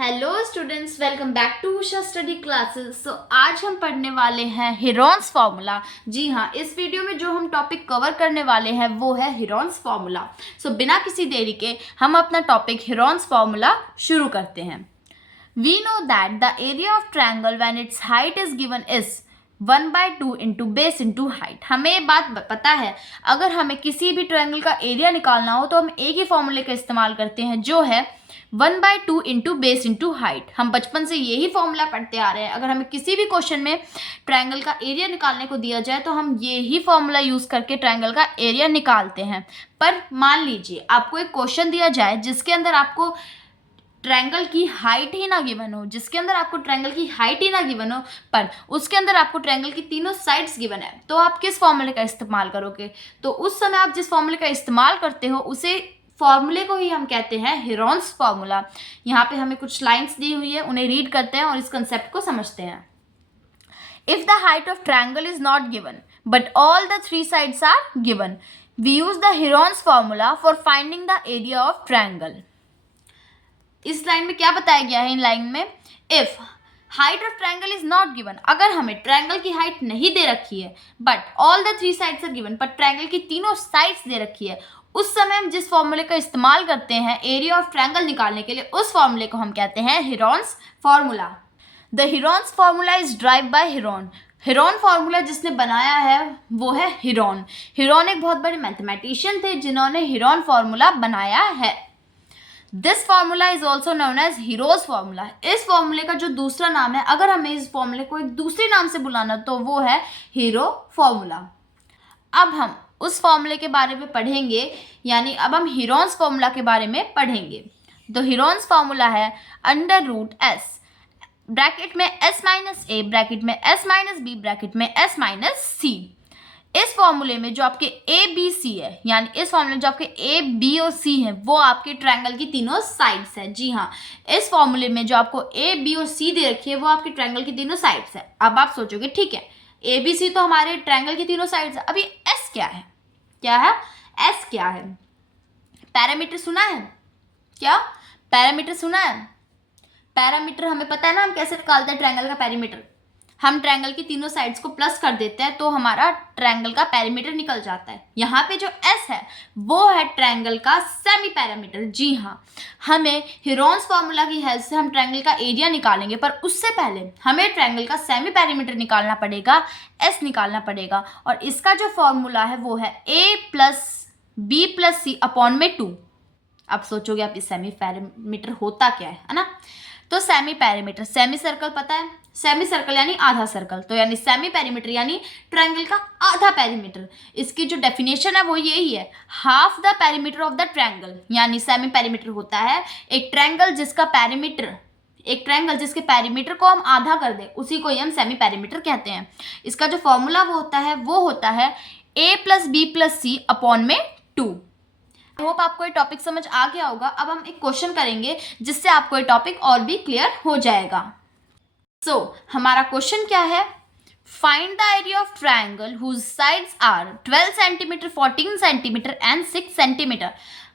Hello students, welcome back to Usha study classes. आज हम पढ़ने वाले हैं हीरोन्स फार्मूला। जी हाँ, इस वीडियो में जो हम टॉपिक कवर करने वाले हैं वो है हीरोन्स फार्मूला। बिना किसी देरी के हम अपना टॉपिक हीरोन्स फार्मूला शुरू करते हैं। We know that the area of triangle when its height is given is 1/2 into base into height. हमें ये बात पता है, अगर हमें किसी भी ट्रायंगल का एरिया निकालना हो तो हम एक ही फॉर्मूले का इस्तेमाल करते हैं, जो है 1/2 इंटू बेस इंटू हाइट। हम बचपन से यही फॉर्मूला पढ़ते आ रहे हैं। अगर हमें किसी भी क्वेश्चन में ट्रायंगल का एरिया निकालने को दिया जाए तो हम यही फॉर्मूला यूज करके ट्रायंगल का एरिया निकालते हैं। पर मान लीजिए आपको एक क्वेश्चन दिया जाए जिसके अंदर आपको ट्रायंगल की हाइट ही ना गिवन हो, पर उसके अंदर आपको ट्रायंगल की तीनों साइड्स गिवन है, तो आप किस फॉर्मूले का इस्तेमाल करोगे? तो उस समय आप जिस फॉर्मूले का इस्तेमाल करते हो उसे फॉर्मूले को ही हम कहते हैं हीरोन्स फार्मूला। यहाँ पे हमें कुछ लाइंस दी हुई है, उन्हें रीड करते हैं और इस कंसेप्ट को समझते हैं। If the height of triangle is not given but all the three sides are given, we use the Heron's formula for finding the area of triangle. इस लाइन में क्या बताया गया है? इन लाइन में if height of triangle is not given, अगर हमें ट्रायंगल की हाइट नहीं दे रखी है but all the three sides are given, पर ट्रायंगल की तीनों साइड्स दे रखी है, उस समय हम जिस फॉर्मूले का इस्तेमाल करते हैं एरिया ऑफ ट्रायंगल निकालने के लिए, उस फॉर्मूले को हम कहते हैं Heron's formula. The Heron's formula is drive bye Heron. Heron formula जिसने बनाया है वो है हीरोन। हीरोन एक बहुत बड़े मैथमेटिशियन थे जिन्होंने हीरोन फार्मूला बनाया है। This formula is also known as Hero's formula. इस फॉर्मूले का जो दूसरा नाम है, अगर हमें इस फॉर्मूले को एक दूसरे नाम से बुलाना तो वो है हीरो फार्मूला। अब हम उस फॉर्मूले के बारे में पढ़ेंगे, यानी अब हम हीरोन्स फार्मूला के बारे में पढ़ेंगे। तो हीरोन्स फार्मूला है √s, ब्रैकेट में s माइनस a, ब्रैकेट में s माइनस b, ब्रैकेट में s माइनस c। इस फॉर्मूले में जो आपके ए बी सी है, यानी इस फॉर्मूले में जो आपके ए बी और सी है वो आपके ट्रायंगल की तीनों साइड्स है। जी हाँ, इस फॉर्मूले में जो आपको ए बी और सी दे रखी है वो आपके ट्रायंगल की तीनों साइड्स है। अब आप सोचोगे ठीक है, ए बी सी तो हमारे ट्रायंगल की तीनों साइड्स है, अभी एस क्या है? एस क्या है? पैरामीटर सुना है क्या? पैरामीटर सुना है? पैरामीटर हमें पता है ना, हम कैसे निकालते हैं ट्रायंगल का पैरामीटर। हम ट्रायंगल की तीनों साइड्स को प्लस कर देते हैं तो हमारा ट्रायंगल का पैरामीटर निकल जाता है। यहाँ पे जो एस है वो है ट्रायंगल का सेमी पैरामीटर। जी हाँ, हमें हीरोन्स फार्मूला की हेल्प से हम ट्रायंगल का एरिया निकालेंगे, पर उससे पहले हमें ट्रायंगल का सेमी पैरामीटर निकालना पड़ेगा, एस निकालना पड़ेगा। और इसका जो फॉर्मूला है वो है a plus b plus c upon में 2। आप सोचोगे आप, इस सेमी पैरामीटर होता क्या है ना? तो सेमी पैरामीटर, सेमी सर्कल पता है, सेमी सर्कल यानी आधा सर्कल, तो यानी सेमी पैरामीटर यानी ट्रायंगल का आधा पैरामीटर। इसकी जो डेफिनेशन है वो यही है, half the parameter of the triangle. यानी सेमी पैरामीटर होता है एक ट्रायंगल जिसका पैरामीटर, एक ट्रायंगल जिसके पैरामीटर को हम आधा कर दें, उसी को ही हम सेमी पैरामीटर कहते हैं। इसका जो फॉर्मूला वो होता है a plus b plus c upon में 2। आई होप आपको ये टॉपिक समझ आ गया होगा। अब हम एक क्वेश्चन करेंगे जिससे आपको ये टॉपिक और भी क्लियर हो जाएगा। हमारा क्वेश्चन क्या है? Find the area of triangle whose sides are 12 centimetre, 14 centimetre and 6 centimetre.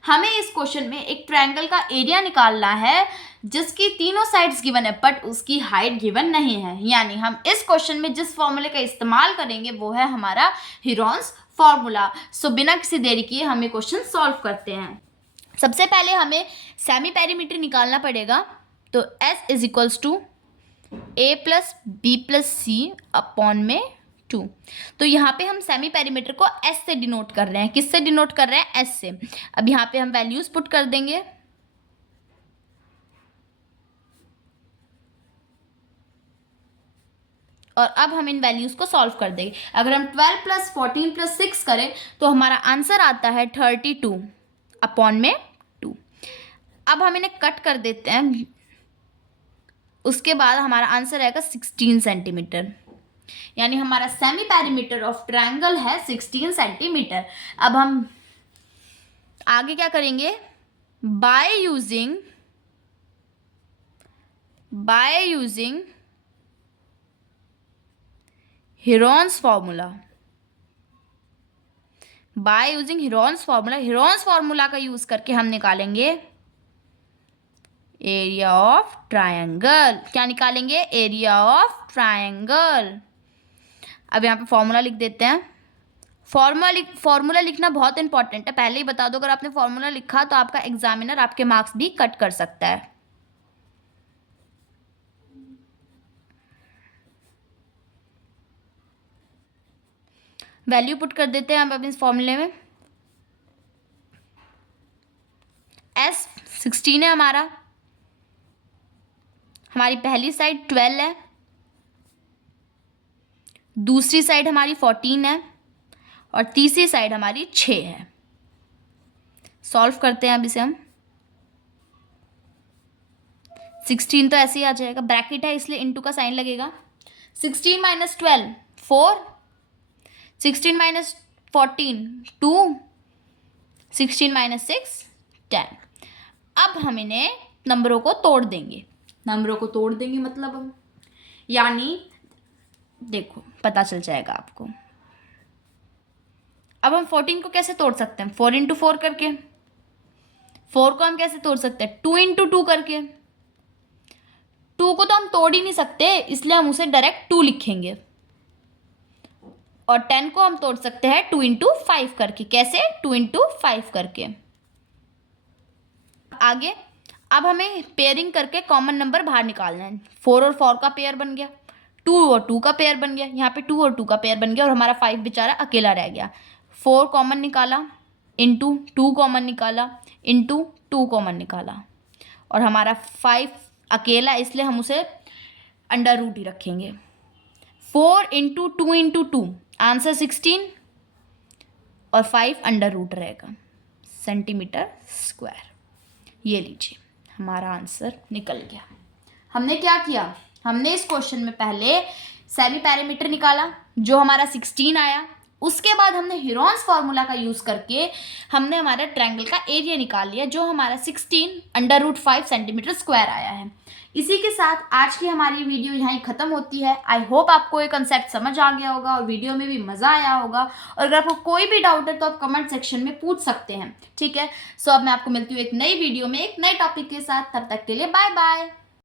हमें इस क्वेश्चन में एक ट्रायंगल का एरिया निकालना है जिसकी तीनों साइड्स गिवन है बट उसकी हाइट गिवन नहीं है। यानी हम इस क्वेश्चन में जिस फॉर्मूले का इस्तेमाल करेंगे वो है हमारा हीरोन्स फार्मूला। बिना किसी देरी किए हम ये क्वेश्चन सॉल्व करते हैं। सबसे पहले हमें सेमी पैरामीटर निकालना पड़ेगा, तो S is equals to a plus b plus c upon में 2। तो यहाँ पे हम सेमी पैरामीटर को S से डिनोट कर रहे हैं। किससे डिनोट कर रहे हैं? S से। अब यहाँ पे हम वैल्यूज पुट कर देंगे, और अब हम इन वैल्यूज को सॉल्व कर देंगे। अगर हम 12 प्लस 14 प्लस 6 करें तो हमारा आंसर आता है 32 अपॉन में 2। अब हम इन्हें कट कर देते हैं, उसके बाद हमारा आंसर आएगा 16 सेंटीमीटर। यानी हमारा सेमी पैरामीटर ऑफ ट्रायंगल है 16 सेंटीमीटर। अब हम आगे क्या करेंगे? By using Heron's formula, Heron's formula का यूज करके हम निकालेंगे एरिया ऑफ ट्रायंगल। क्या निकालेंगे? Area of triangle. अब यहाँ पे फॉर्मूला लिख देते हैं। फॉर्मूला लिखना बहुत इंपॉर्टेंट है, पहले ही बता दो, अगर आपने फॉर्मूला लिखा तो आपका एग्जामिनर आपके मार्क्स भी कट कर सकता है। वैल्यू पुट कर देते हैं हम अपने इस फॉर्मूले में। S 16 है हमारी पहली साइड 12 है, दूसरी साइड हमारी 14 है और तीसरी साइड हमारी 6 है। सॉल्व करते हैं अब इसे हम। 16 तो ऐसे ही आ जाएगा, ब्रैकेट है इसलिए इनटू का साइन लगेगा। 16 माइनस 12 4, 16 माइनस 14 2, 16 माइनस 6 10। अब हम इन्हें नंबरों को तोड़ देंगे। नंबरों को तोड़ देंगे मतलब हम, यानी देखो पता चल जाएगा आपको। अब हम 14 को कैसे तोड़ सकते हैं? 4 इंटू 4 करके। 4 को हम कैसे तोड़ सकते हैं? 2 इंटू 2 करके। 2 को तो हम तोड़ ही नहीं सकते, इसलिए हम उसे डायरेक्ट 2 लिखेंगे। और 10 को हम तोड़ सकते हैं 2 इंटू 5 करके। कैसे? 2 इंटू 5 करके। आगे अब हमें पेयरिंग करके कॉमन नंबर बाहर निकालना है। 4 और 4 का पेयर बन गया, 2 और 2 का पेयर बन गया, यहाँ पे 2 और 2 का पेयर बन गया और हमारा 5 बेचारा अकेला रह गया। 4 कॉमन निकाला, इंटू 2 कॉमन निकाला, इंटू 2 कॉमन निकाला और हमारा 5 अकेला, इसलिए हम उसे अंडर रूट ही रखेंगे। 4 इंटू 2 इंटू 2 आंसर 16 और 5 अंडर रूट रहेगा सेंटीमीटर स्क्वायर। ये लीजिए हमारा आंसर निकल गया। हमने क्या किया? हमने इस क्वेश्चन में पहले सेमी पैरामीटर निकाला जो हमारा 16 आया। उसके बाद हमने हीरोन्स फार्मूला का यूज़ करके हमने हमारा ट्रायंगल का एरिया निकाल लिया जो हमारा 16 अंडर रूट 5 सेंटीमीटर स्क्वायर आया है। इसी के साथ आज की हमारी वीडियो यहाँ ही ख़त्म होती है। आई होप आपको ये कंसेप्ट समझ आ गया होगा और वीडियो में भी मज़ा आया होगा। और अगर आपको कोई भी डाउट है तो आप कमेंट सेक्शन में पूछ सकते हैं, ठीक है। सो अब मैं आपको मिलती हूँ एक नई वीडियो में एक नए टॉपिक के साथ। तब तक के लिए बाय बाय।